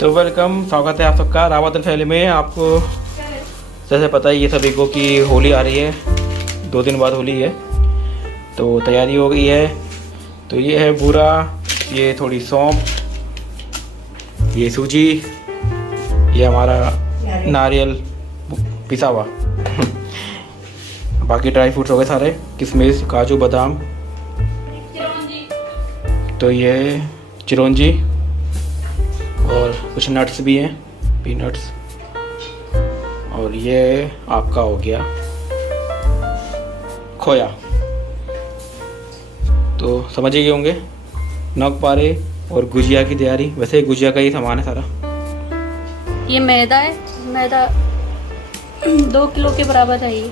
तो वेलकम, स्वागत है आप सबका रावत फैमिली में। आपको जैसे पता ही ये सभी को कि होली आ रही है, 2 दिन बाद होली है, तो तैयारी हो गई है। तो ये है बूरा, ये थोड़ी सौंफ, ये सूजी, ये हमारा नारियल पिसा हुआ बाकी ड्राई फ्रूट्स हो गए सारे, किशमिश, काजू, बादाम। तो ये चिरौंजी और कुछ नट्स भी हैं, पीनट्स। और ये आपका हो गया खोया। तो समझ ही गए होंगे, नगपारे और गुजिया की तैयारी। वैसे गुजिया का ही सामान है सारा। ये मैदा है, मैदा 2 किलो के बराबर चाहिए।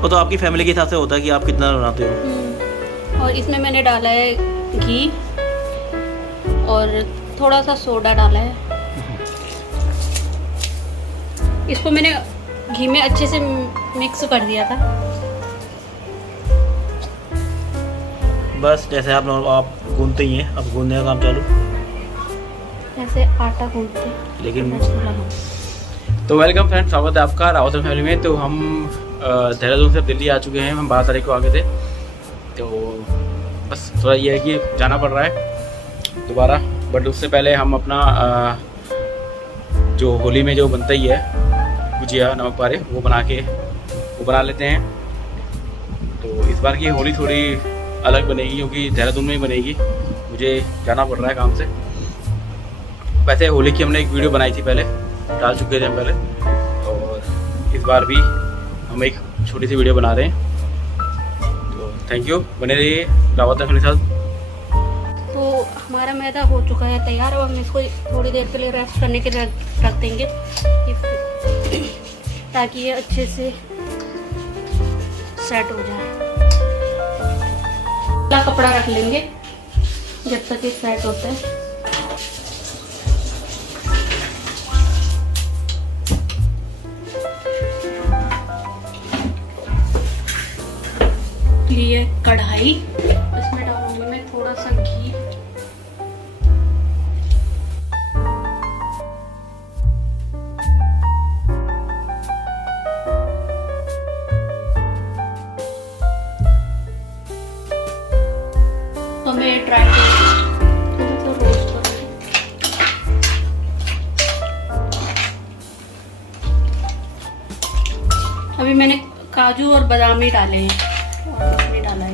वो तो आपकी फैमिली के हिसाब से होता है कि आप कितना बनाते हो। और इसमें मैंने डाला है घी और थोड़ा सा सोडा डाला है। इसको मैंने घी में अच्छे से मिक्स कर दिया था। बस जैसे आप गूंदते ही हैं, अब गूंदने का काम चालू। ऐसे आटा गूंदते लेकिन तो वेलकम फ्रेंड, स्वागत है आपका रावत फैमिली में। तो हम देहरादून से दिल्ली आ चुके हैं। हम 12 तारीख को आ गए थे, तो बस थोड़ा ये है कि जाना पड़ रहा है दोबारा। बट उससे पहले हम अपना जो होली में जो बनता ही है गुजिया नमक पारे, वो बना लेते हैं। तो इस बार की होली थोड़ी अलग बनेगी, क्योंकि देहरादून में ही बनेगी। मुझे जाना पड़ रहा है काम से। वैसे होली की हमने एक वीडियो बनाई थी, पहले डाल चुके थे हम पहले, और इस बार भी हम एक छोटी सी वीडियो बना रहे हैं। तो थैंक यू, बने रहिए रावत अपने साथ। तो हमारा मैदा हो चुका है तैयार। और हम इसको थोड़ी देर के लिए रेस्ट करने के लिए रख देंगे, ताकि ये अच्छे से सेट हो जाए। कपड़ा रख लेंगे जब तक ये सेट होता है। ये कढ़ाई, इसमें डालूंगी मैं थोड़ा सा घी। तो मैं ड्राई रोस्ट करूंगी। अभी मैंने काजू और बादाम ही डाले हैं, और कुछ नहीं डाला है।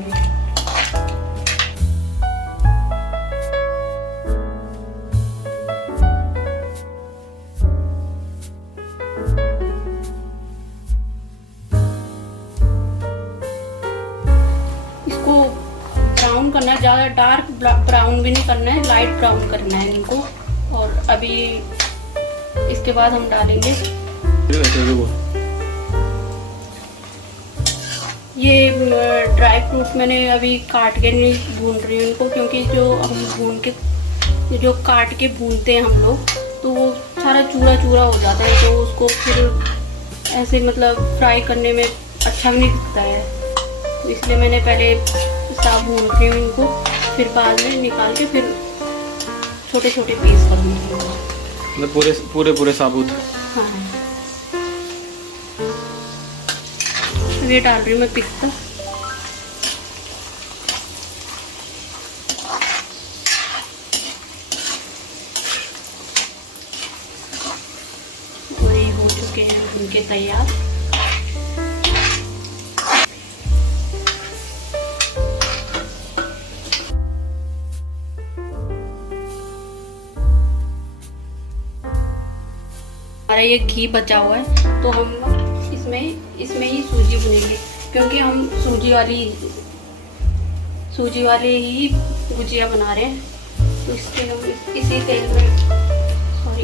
इसको ब्राउन करना है, ज़्यादा डार्क ब्राउन भी नहीं करना है, लाइट ब्राउन करना है इनको। और अभी इसके बाद हम डालेंगे ये ड्राई फ्रूट। मैंने अभी काट के नहीं भून रही हूँ इनको, क्योंकि जो काट के भूनते हैं हम लोग, तो वो सारा चूरा चूरा हो जाता है। तो उसको फिर ऐसे मतलब फ्राई करने में अच्छा भी नहीं दिखता है। तो इसलिए मैंने पहले साफ भून रही हूँ इनको, फिर बाद में निकाल के फिर छोटे छोटे पीस करूँगी। मतलब पूरे साबुत। हाँ, ये डाल रही हूँ मैं पिस्ता। और ये हो चुके हैं उनके तैयार। हमारा ये घी बचा हुआ है, तो हम इसमें ही सूजी भुनेंगे, क्योंकि हम सूजी वाले ही गुजिया बना रहे हैं। तो इसलिए हम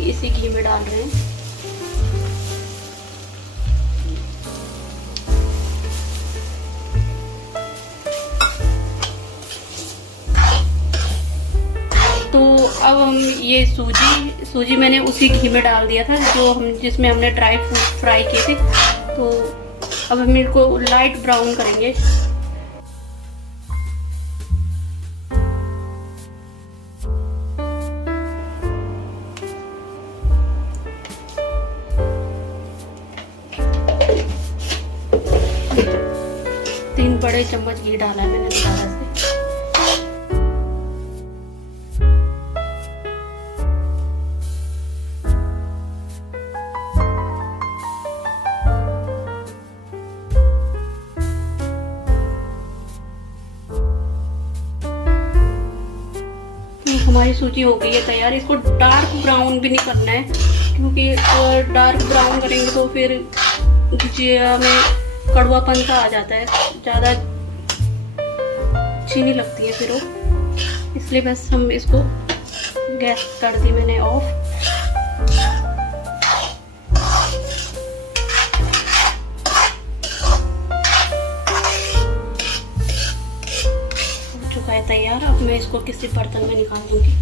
इसी घी में डाल रहे हैं। तो अब हम ये सूजी मैंने उसी घी में डाल दिया था जिसमें हमने ड्राई फ्रूट फ्राई किए थे। तो अब हम इनको लाइट ब्राउन करेंगे। बड़े चम्मच घी डाला है मैंने दोबारा से। हमारी सूजी हो गई है तैयार। इसको डार्क ब्राउन भी नहीं करना है, क्योंकि अगर डार्क ब्राउन करेंगे तो फिर गुजिया में कड़वापन सा आ जाता है, ज़्यादा अच्छी नहीं लगती है फिर वो। इसलिए बस हम इसको गैस कर दी मैंने ऑफ। हो चुका है तैयार। अब मैं इसको किसी बर्तन में निकाल दूंगी।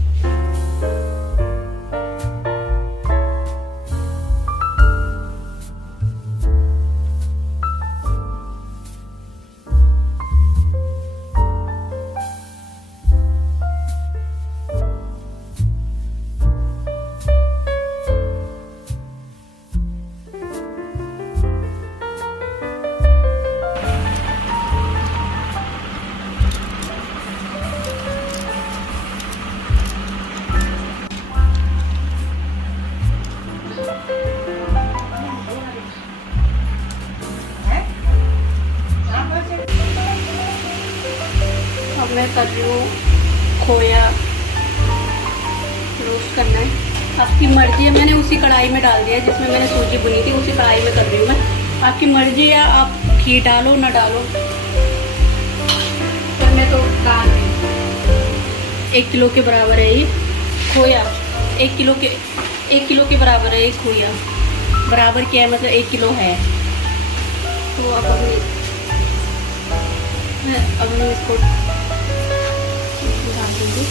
मैं कर रही हूँ खोया रोस्ट करना है, आपकी मर्जी है। मैंने उसी कढ़ाई में डाल दिया जिसमें मैंने सूजी बुनी थी, उसी कढ़ाई में कर रही हूँ मैं। आपकी मर्जी है, आप घी डालो ना डालो। पर मैं तो डाल रही हूँ। 1 किलो के बराबर है ये खोया। 1 किलो के बराबर है ये खोया। बराबर क्या है, मतलब 1 किलो है। तो अब मैं इसको डाल दूँगी।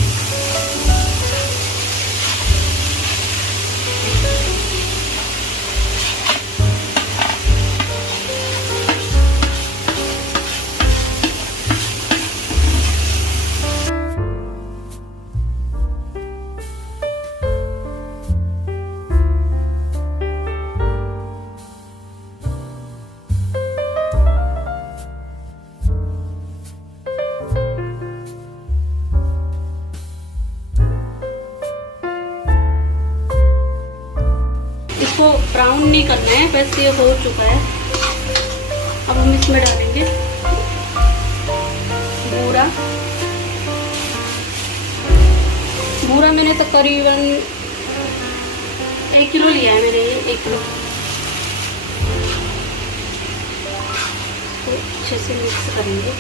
इसको ब्राउन नहीं करना है, बस ये हो चुका है। अब हम इसमें डालेंगे बूरा। बूरा मैंने तकरीबन 1 किलो लिया है मैंने, ये 1 किलो। तो अच्छे से मिक्स करेंगे।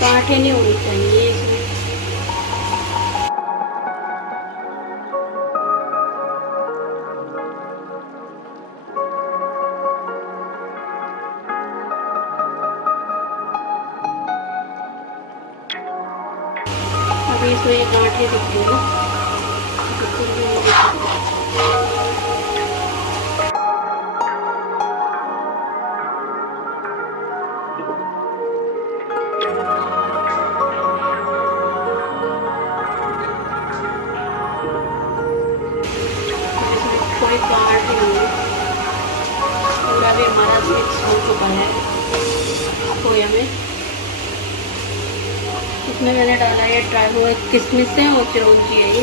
गांठें नहीं होनी चाहिए इसमें। अभी इसमें ये गांठें दिख रही है ना, कोई गांठ नहीं है। पूरा भी हमारा मिक्स हो चुका है खोया में। इसमें मैंने डाला है ड्राई हुआ किशमिश है और चिरौंजी है। ये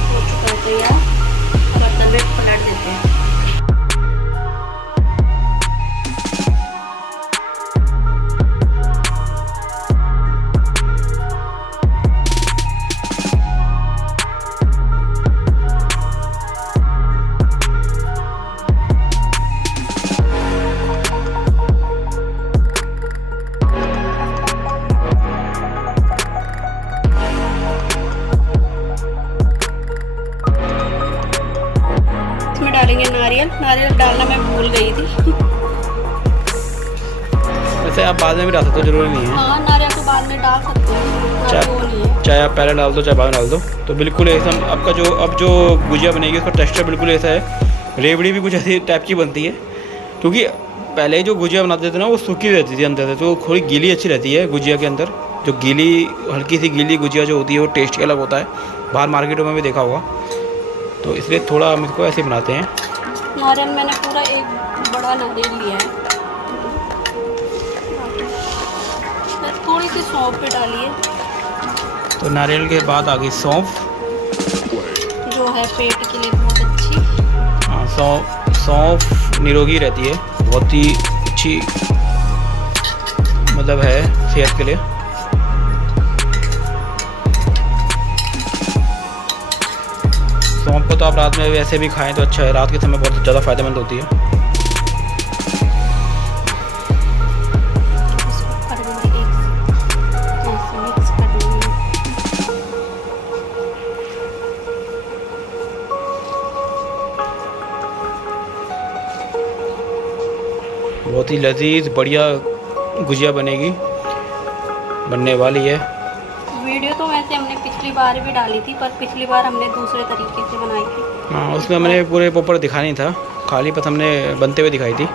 हो चुका है तैयार। बर्तन में पलट देते हैं। डालेंगे नारियल डालना मैं भूल गई थी। वैसे आप बाद में भी डाल सकते हो, जरूरी नहीं है। हाँ, नारियल तो बाद में डाल डाल सकते हैं, चाहे वो नहीं है। चाहे आप पहले डाल दो चाहे बाद में डाल दो। तो बिल्कुल ऐसा आपका अब जो गुजिया बनेगी उसका टेक्सचर बिल्कुल ऐसा है। रेवड़ी भी कुछ ऐसी टाइप की बनती है, क्योंकि पहले जो गुजिया बनाते थे ना वो सूखी रहती थी अंदर से, तो थोड़ी गीली अच्छी रहती है गुजिया के अंदर। जो गीली हल्की सी गीली गुजिया जो होती है वो टेस्ट ही अलग होता है, बाहर मार्केटों में भी देखा होगा। तो इसलिए थोड़ा हम इसको ऐसे बनाते हैं। नारियल मैंने पूरा एक बड़ा नारियल लिया है, थोड़ी सी सौंफ भी डाली है। तो नारियल के बाद आ गई सौंफ, जो है पेट के लिए बहुत अच्छी। हाँ, सौंफ निरोगी रहती है, बहुत ही अच्छी मतलब है सेहत के लिए। सौंफ को तो आप रात में वैसे भी खाएं तो अच्छा है, रात के समय बहुत ज़्यादा फायदेमंद होती है। बहुत ही लजीज बढ़िया गुजिया बनने वाली है। वीडियो तो वैसे हमने पिछली बार भी डाली थी, पर पिछली बार हमने दूसरे तरीके से बनाई थी। हाँ, उसमें मैंने पूरे प्रॉपर दिखा नहीं था, खाली बस हमने बनते हुए दिखाई थी।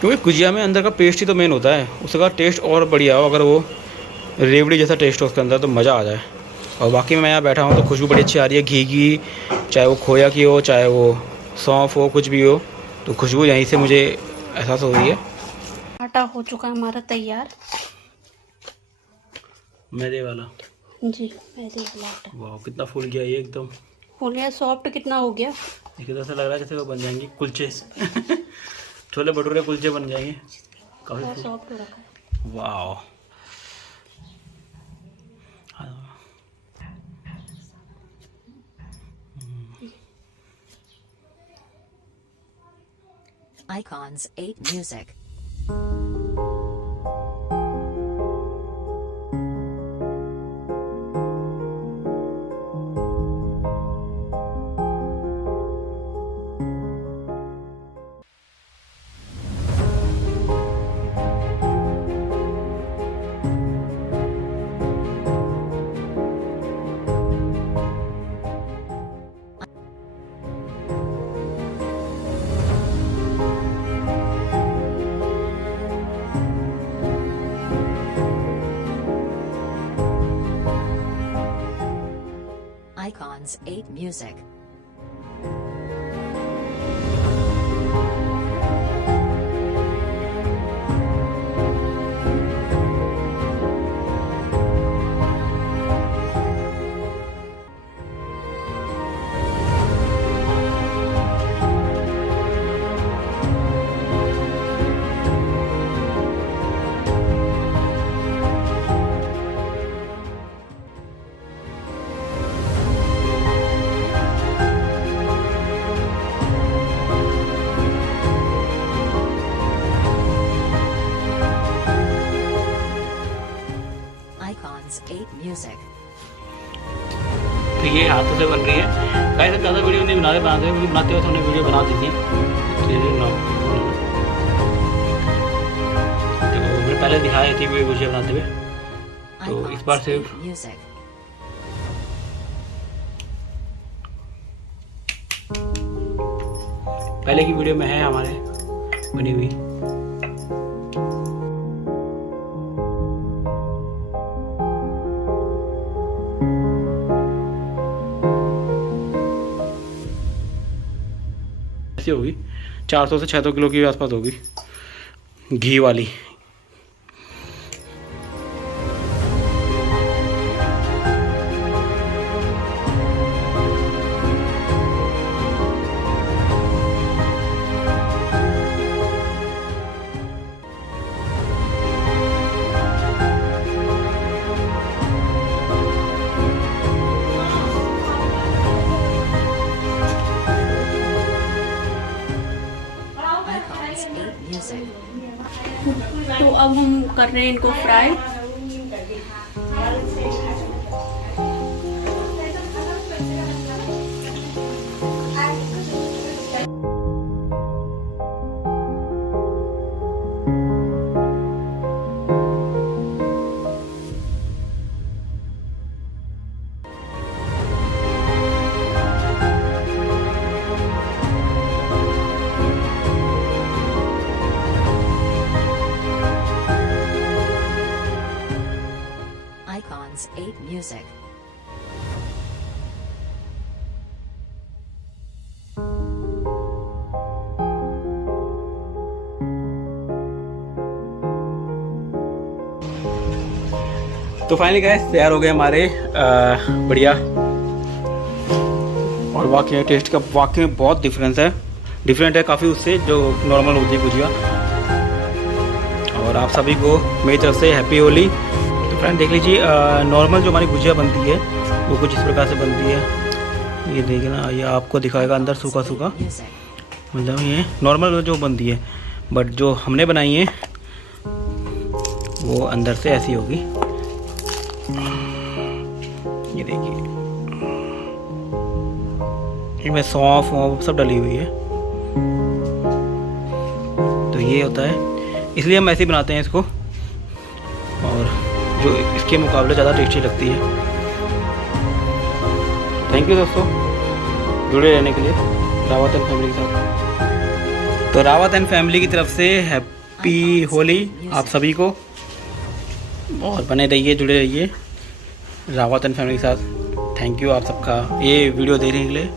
क्योंकि गुजिया में अंदर का पेस्ट ही तो मेन होता है, उसका टेस्ट और बढ़िया हो। अगर वो रेवड़ी जैसा टेस्ट हो उसके अंदर तो मज़ा आ जाए। और बाकी मैं यहाँ बैठा हूँ तो खुशबू बड़ी अच्छी आ रही है घी की, चाहे वो खोया की हो चाहे वो सौंफ हो, कुछ भी हो, तो खुशबू यहीं से मुझे एहसास हो रही है। आटा हो चुका हमारा तैयार, मैदे वाला। जी मैदे वाला आटा। वाह, कितना फूल गया ये, एकदम फूल गया, सॉफ्ट कितना हो गया। एक तरह से लग रहा है जैसे वो बन जाएंगे कुलचे छोले भटूरे कुलचे बन जाएंगे, काफ़ी सॉफ्ट हो रखा है। वाह। Icons 8 Music. Icons 8 Music. Icons 8 Music. तो ये हाथों से बन रही है। कहीं ज़्यादा वीडियो नहीं बनाते क्योंकि बनाते हुए हमने वीडियो बना दी थी, तो मैंने पहले दिखाई थी वीडियो गुजिया बनाते हुए। तो इस बार सिर्फ पहले की वीडियो में है हमारे बनी हुई। ऐसी होगी 400 से 600 किलो के आसपास होगी घी वाली। तो अब हम कर रहे हैं इनको फ्राई। music. तो फाइनली गाइस तैयार हो गए हमारे बढ़िया। और वाकई टेस्ट का वाकई में बहुत डिफरेंट है काफ़ी उससे जो नॉर्मल होती है गुजिया। और आप सभी को मेरी तरफ से हैप्पी होली। तो फ्रेंड देख लीजिए नॉर्मल जो हमारी गुजिया बनती है वो कुछ इस प्रकार से बनती है। ये देखिए ना, ये आपको दिखाएगा अंदर सूखा सूखा, मतलब ये नॉर्मल जो बनती है। बट जो हमने बनाई है वो अंदर से ऐसी होगी। ये देखिए इसमें सौंफ सब डली हुई है। तो ये होता है, इसलिए हम ऐसे ही बनाते हैं इसको। और जो इसके मुकाबले ज़्यादा टेस्टी लगती है। थैंक यू दोस्तों जुड़े रहने के लिए रावत एंड फैमिली के साथ। तो रावत एंड फैमिली की तरफ से हैप्पी होली आप सभी को। और बने रहिए, जुड़े रहिए रावत एंड फैमिली के साथ। थैंक यू आप सबका ये वीडियो देखने के लिए।